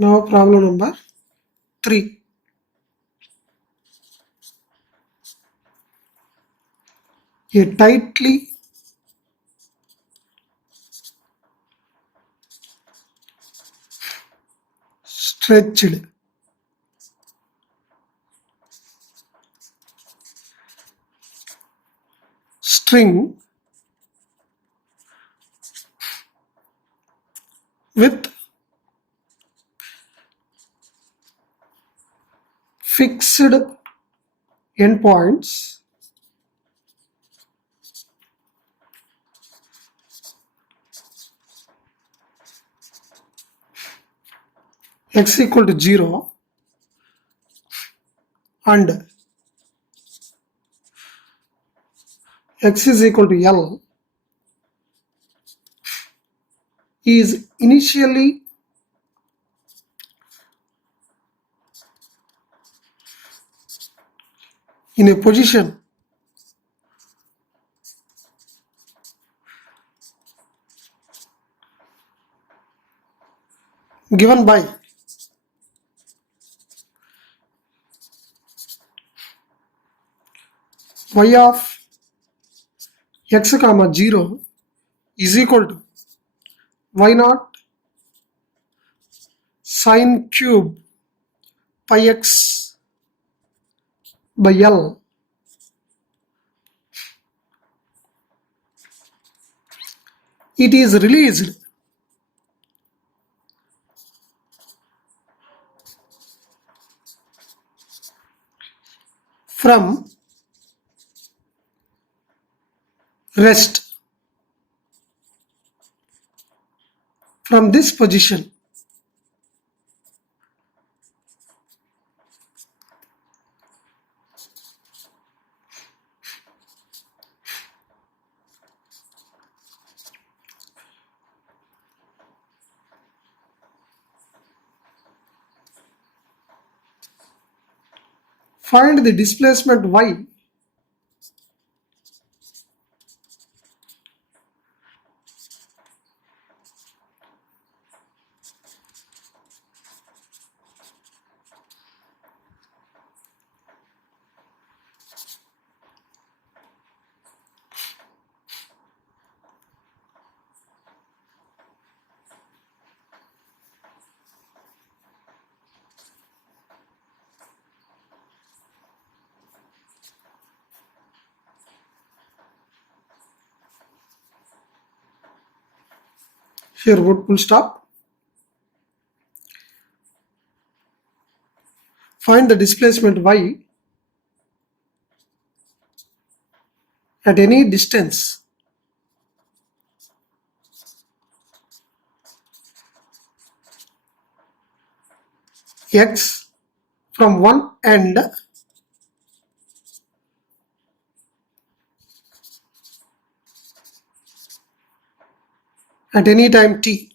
Now problem number 3. A tightly stretched string with fixed endpoints x equal to 0 and x is equal to L is initially in a position given by y of x comma 0 is equal to y naught sine cube pi x by L. It is released from rest from this position find the displacement y here would full stop. Find the displacement y at any distance x from one end at any time t.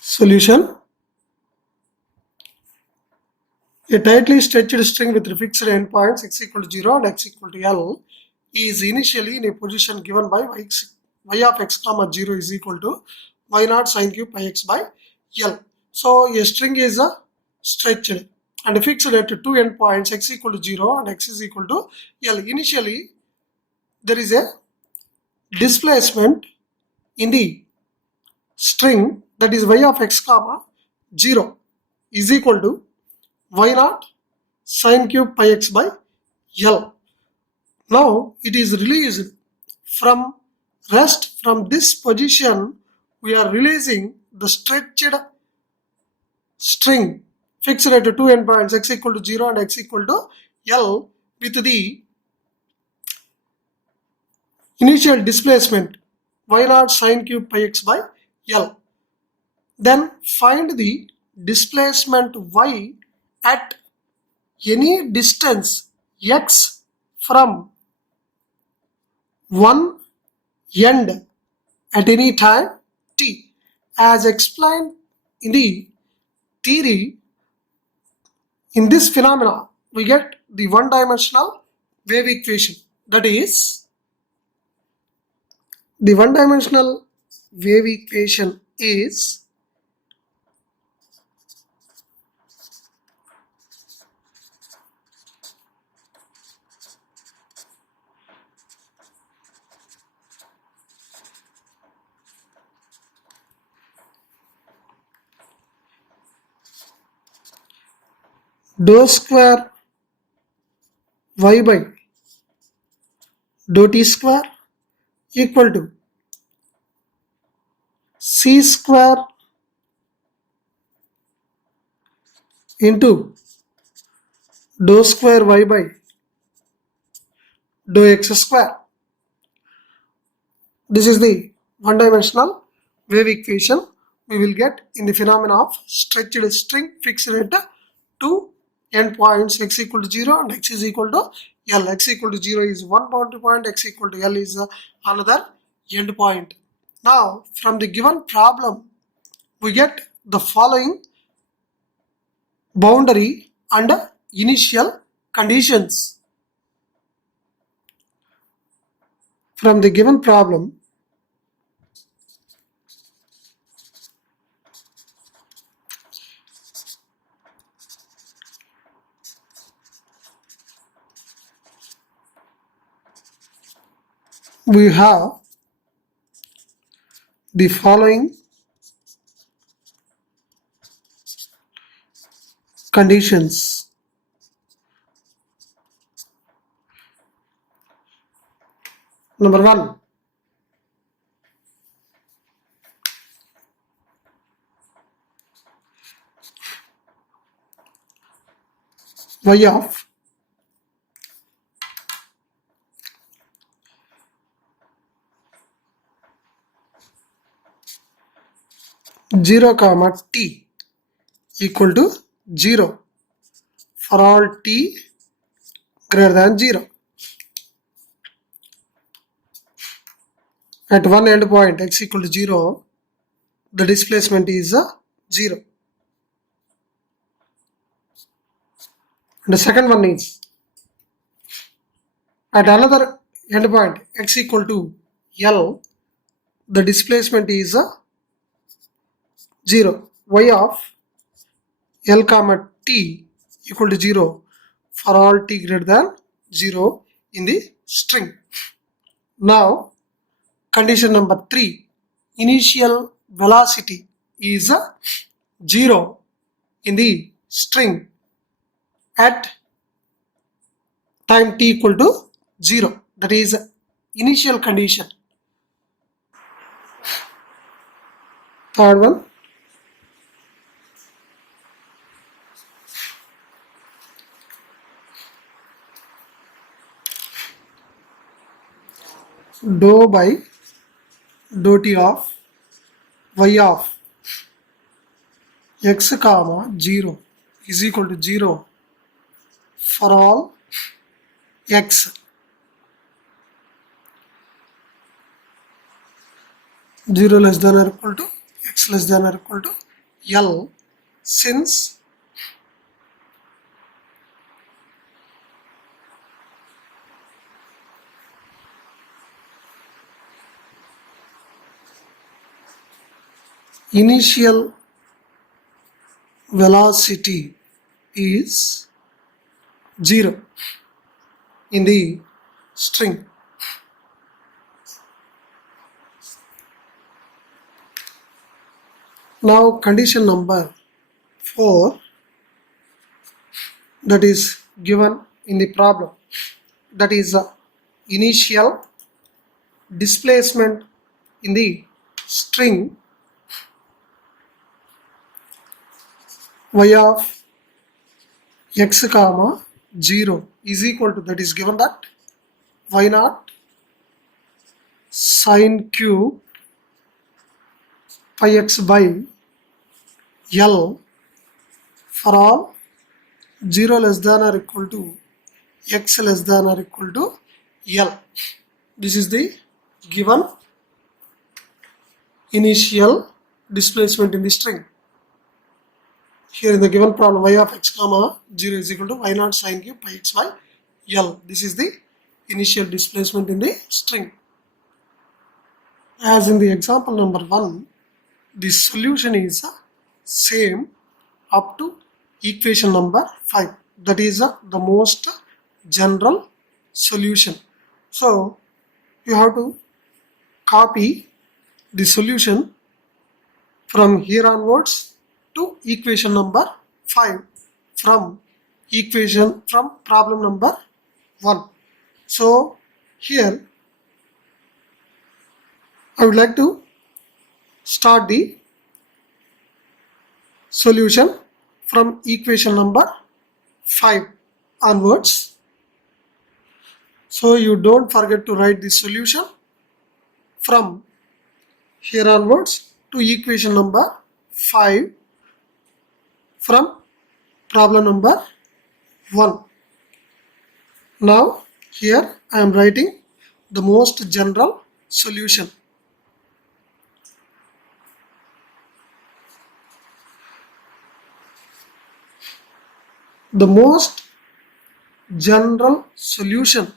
Solution. A tightly stretched string with fixed endpoints x equal to 0 and x equal to L is initially in a position given by y of x comma 0 is equal to y naught sine cube pi x by L. So a string is stretched and fixed at two endpoints x equal to 0 and x is equal to L. Initially there is a displacement in the string, that is y of x comma 0 is equal to y naught sine cube pi x by L. Now it is released from rest. From this position we are releasing the stretched string fixed at two endpoints x equal to 0 and x equal to L with the initial displacement y naught sine cube pi x by L. Then find the displacement y at any distance x from one end at any time t. As explained in the theory, in this phenomena, we get the one-dimensional wave equation. That is, the one-dimensional wave equation is dou square y by dou t square equal to c square into dou square y by dou x square. This is the one-dimensional wave equation we will get in the phenomena of stretched string fixed at two endpoints x equal to 0 and x is equal to L. X equal to 0 is one boundary point, x equal to L is another endpoint. Now, from the given problem, we get the following boundary and initial conditions. From the given problem, we have the following conditions. Number 1, y of zero comma t equal to 0 for all t greater than 0. At one endpoint x equal to 0, the displacement is 0. And the second one is at another endpoint x equal to L, the displacement is 0. Y of L comma t equal to 0 for all t greater than 0 in the string. Now, condition number 3, initial velocity is 0 in the string at time t equal to 0. That is initial condition. Third one, dou by dou t of y of x comma 0 is equal to 0 for all x. 0 less than or equal to x less than or equal to L, since initial velocity is 0 in the string. Now, condition number 4, that is given in the problem, that is initial displacement in the string y of x comma 0 is equal to, that is given that y naught sine cube pi x by L for all 0 less than or equal to x less than or equal to L. This is the given initial displacement in the string. Here in the given problem, y of x comma 0 is equal to y naught sine cube pi x by L. This is the initial displacement in the string. As in the example number 1, the solution is same up to equation number 5. That is the most general solution. So you have to copy the solution from here onwards to equation number 5 from problem number 1. So here I would like to start the solution from equation number 5 onwards. So you don't forget to write the solution from here onwards to equation number 5 from problem number 1. Now here I am writing the most general solution. The most general solution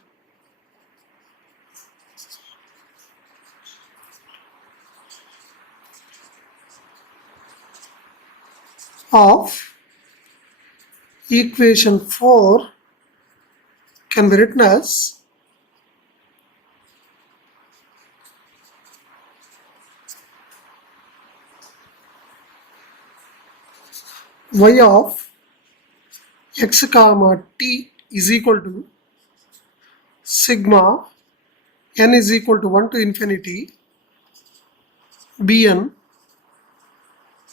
of equation 4 can be written as y of x comma t is equal to sigma n is equal to 1 to infinity bn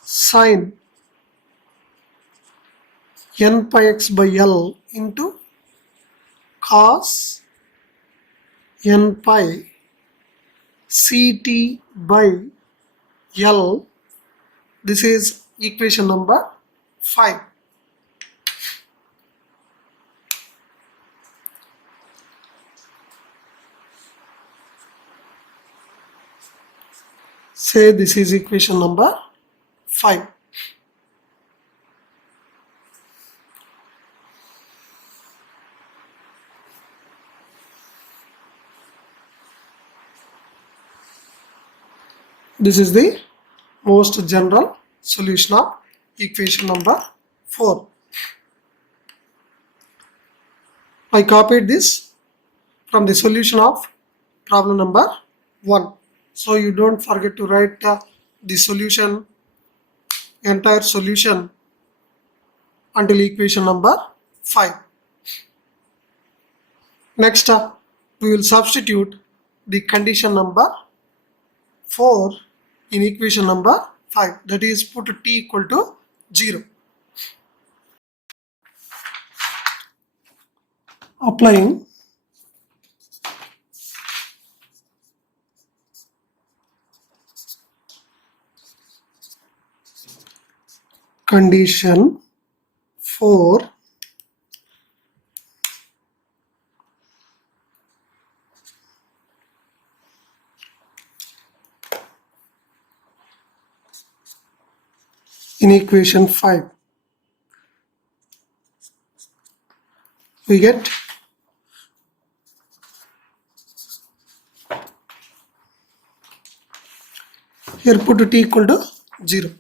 sine n pi x by L into cos n pi ct by L. This is equation number 5. Say this is equation number 5. This is the most general solution of equation number 4. I copied this from the solution of problem number 1. So you don't forget to write the solution, entire solution until equation number 5. Next, we will substitute the condition number 4 in equation number 5, that is put t equal to 0. Applying condition 4 in equation 5, we get here put t equal to 0.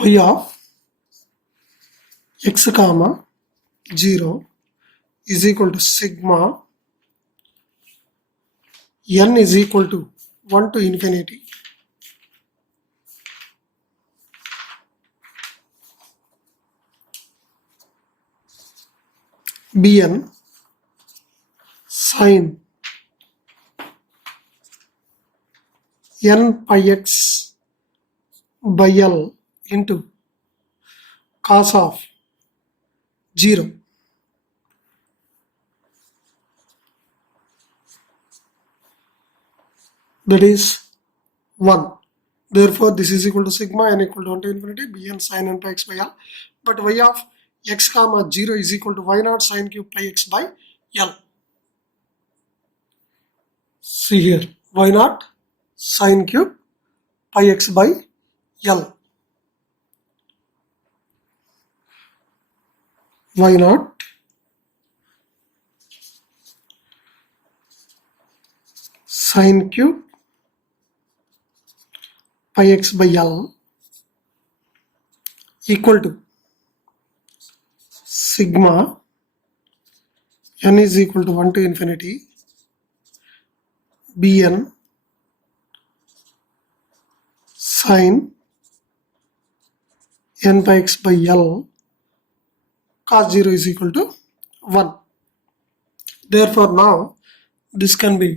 Y of x comma 0 is equal to sigma n is equal to 1 to infinity bn sine n pi x by L into cos of 0. That is 1. Therefore, this is equal to sigma n equal to 1 to infinity bn sine n pi x by L. But y of x comma 0 is equal to y naught sine cube pi x by L. See here, y naught sine cube pi x by L. Y naught sine cube pi x by L equal to sigma n is equal to 1 to infinity bn sine n pi x by L cos 0 is equal to 1. Therefore, now this can be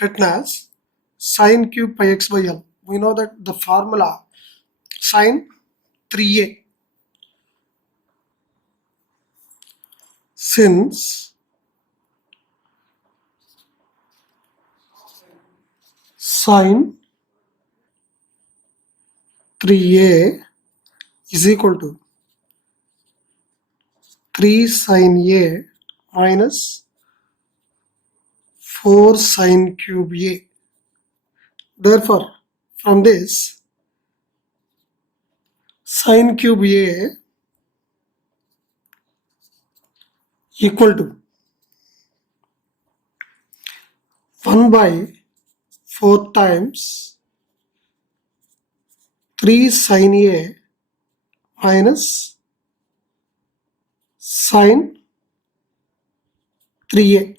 written as sine cube pi x by L. We know that the formula sine 3a. Since sine 3a is equal to 3 sine a minus 4 sine cube a. Therefore, from this sine cube a equal to 1 by 4 times 3 sine a minus sine 3a.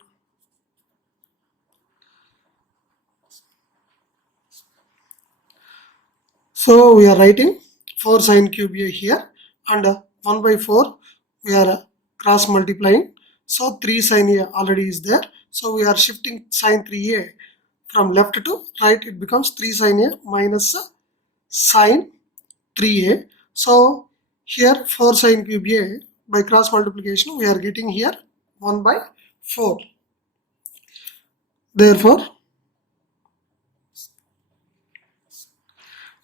So we are writing 4 sine cube a here and 1 by 4 we are cross multiplying. So 3 sine a already is there. So we are shifting sine 3a from left to right. It becomes 3 sine a minus sine 3a. So here 4 sine cube a by cross multiplication we are getting here 1 by 4. Therefore,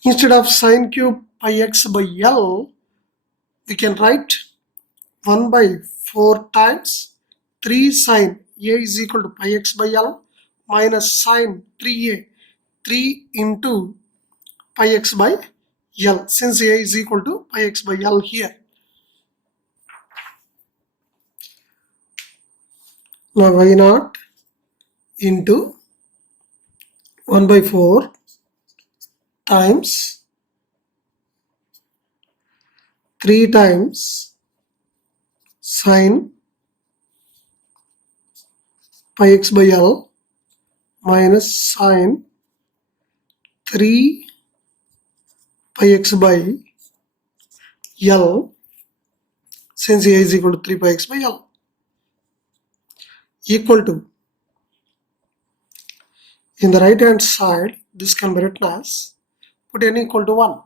instead of sine cube pi x by L, we can write 1 by 4 times 3 sine a is equal to pi x by L minus sine 3a, 3 into pi x by L, since a is equal to pi x by L here. Now y naught into 1 by 4 times 3 times sine pi x by L minus sine 3 pi x by L, since a is equal to 3 pi x by L, equal to, in the right hand side this can be written as, put n equal to 1.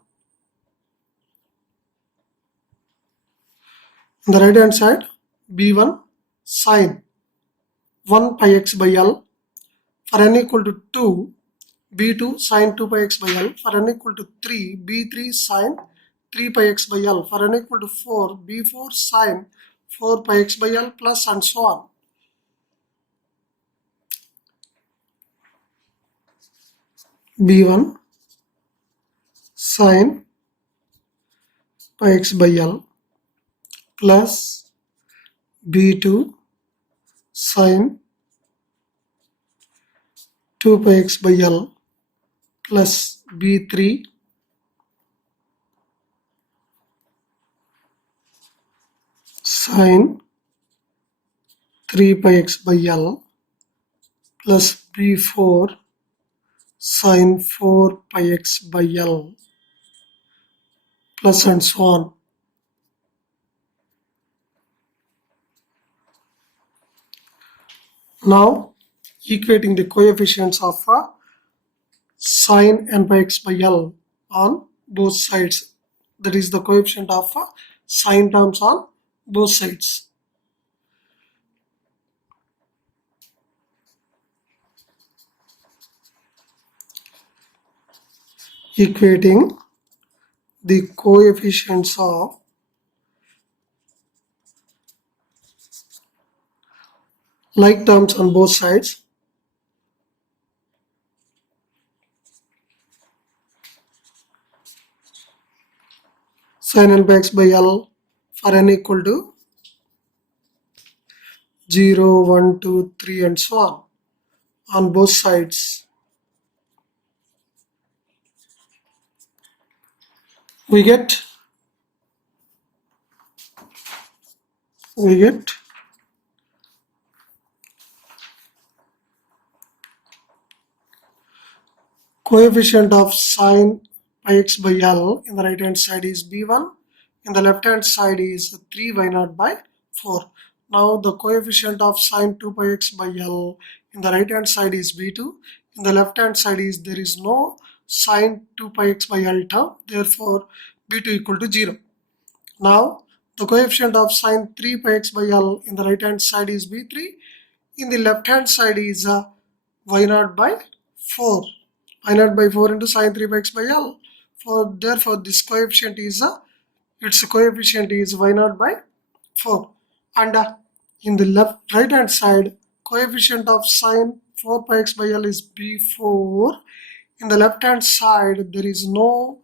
In the right hand side b1 sine 1 pi x by L for n equal to 2, b2 sine 2 pi x by L for n equal to 3, b3 sine 3 pi x by L for n equal to 4, b4 sine 4 pi x by L plus and so on. b1 sine pi x by L plus b2 sine 2 pi x by L plus b3 sine 3 pi x by L plus b4 sine 4 pi x by L plus and so on. Now equating the coefficients of sine n pi x by L on both sides, that is the coefficient of sine terms on both sides. Equating the coefficients of like terms on both sides. sin n by x by L for n equal to 0, 1, 2, 3 and so on both sides. We get coefficient of sin pi x by L in the right hand side is b1, in the left hand side is 3y0 by 4. Now the coefficient of sin 2 pi x by L in the right hand side is b2, in the left hand side is there is no sin 2 pi x by L term, therefore b2 equal to 0. Now the coefficient of sin 3 pi x by L in the right hand side is b3, in the left hand side is y0 by 4. y0 by 4 into sin 3 by x by L. Therefore, this coefficient is its coefficient is y0 by 4. And in the right hand side, coefficient of sin 4 pi x by L is b4. In the left hand side, there is no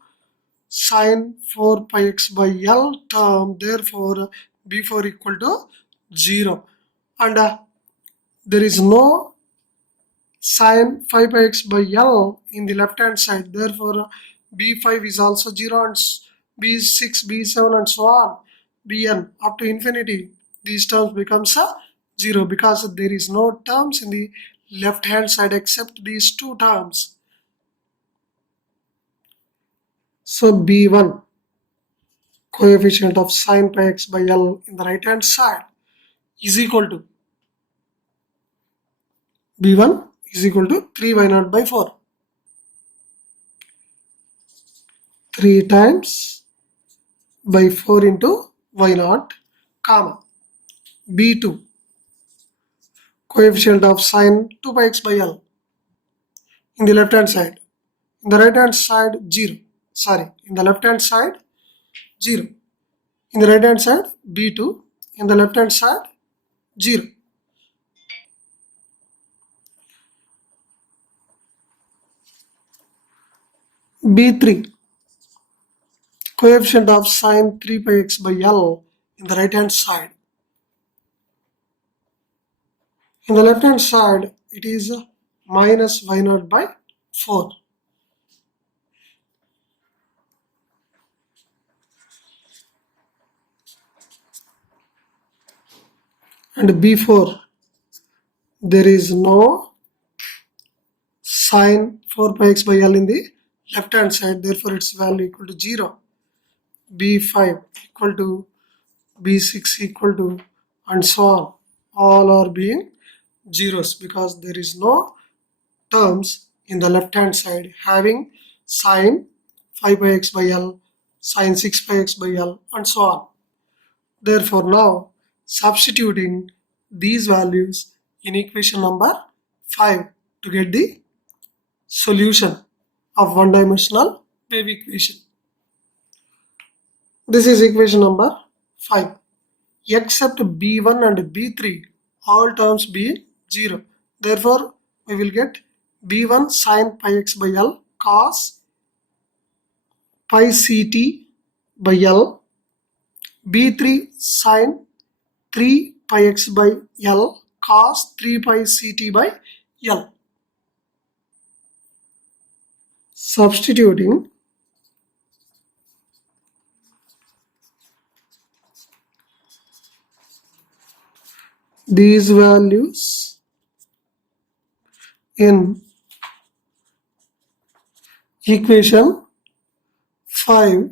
sin 4 pi x by L term. Therefore, b4 equal to 0. And there is no sin 5 by x by L in the left hand side. Therefore, b5 is also 0 and b6, b7 and so on. bn up to infinity. These terms becomes 0 because there is no terms in the left hand side except these two terms. So b1 coefficient of sin pi x by L in the right hand side is equal to b1 is equal to 3y0 by 4. 3 times by 4 into y0, comma b2 coefficient of sin 2 by x by L in the left hand side. In the right hand side 0. In the left hand side 0. In the right hand side b2. In the left hand side 0. b3 coefficient of sin 3 by x by L in the right hand side. In the left hand side it is minus y0 by 4. And b4 there is no sin 4 pi x by L in the left hand side, therefore its value equal to 0. b5 equal to b6 equal to and so on, all are being zeros because there is no terms in the left hand side having sin 5 by x by L, sin 6 by x by L and so on. Therefore now substituting these values in equation number 5 to get the solution of one-dimensional wave equation. This is equation number 5. Except b1 and b3 all terms be 0. Therefore we will get b1 sin pi x by L cos pi ct by L, b3 sin 3 pi x by L cos 3 pi ct by L. Substituting these values in equation 5,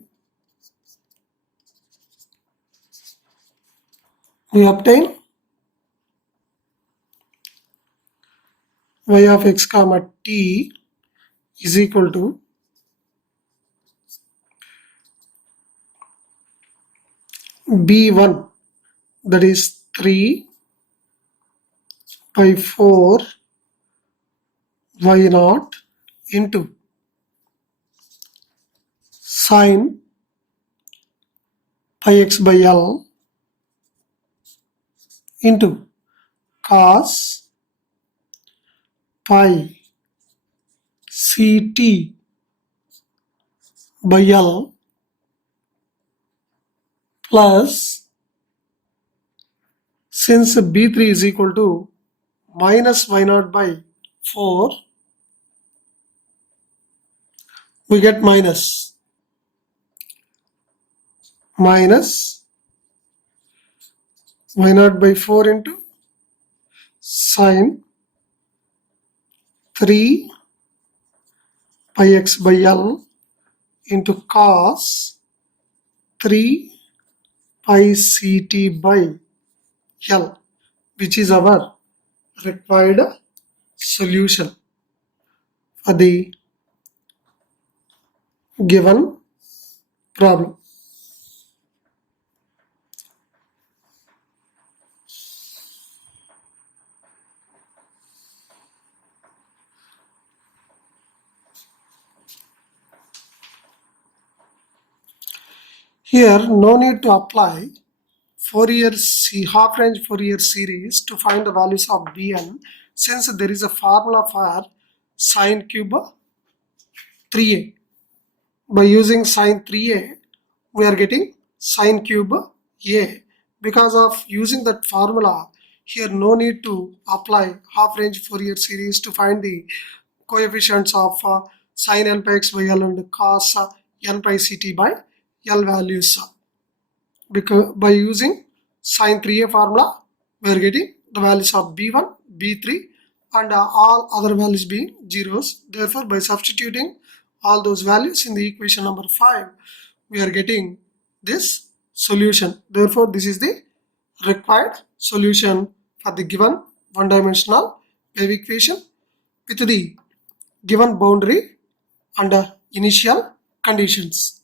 we obtain y of x comma t is equal to b1, that is 3 by 4 y0 into sin pi x by L into cos pi ct by L plus, since B3 is equal to minus y0 by 4, we get minus y0 by 4 into sine 3 pi x by L into cos 3 pi ct by L, which is our required solution for the given problem. Here, no need to apply half-range Fourier series to find the values of Bn, since there is a formula for sine cube 3a. By using sine 3a, we are getting sine cube a. Because of using that formula, here no need to apply half-range Fourier series to find the coefficients of sine n pi x by L and cos n pi ct by L values. Because by using sine 3a formula, we are getting the values of b1, b3 and all other values being zeros. Therefore, by substituting all those values in the equation number 5, we are getting this solution. Therefore, this is the required solution for the given one-dimensional wave equation with the given boundary and initial conditions.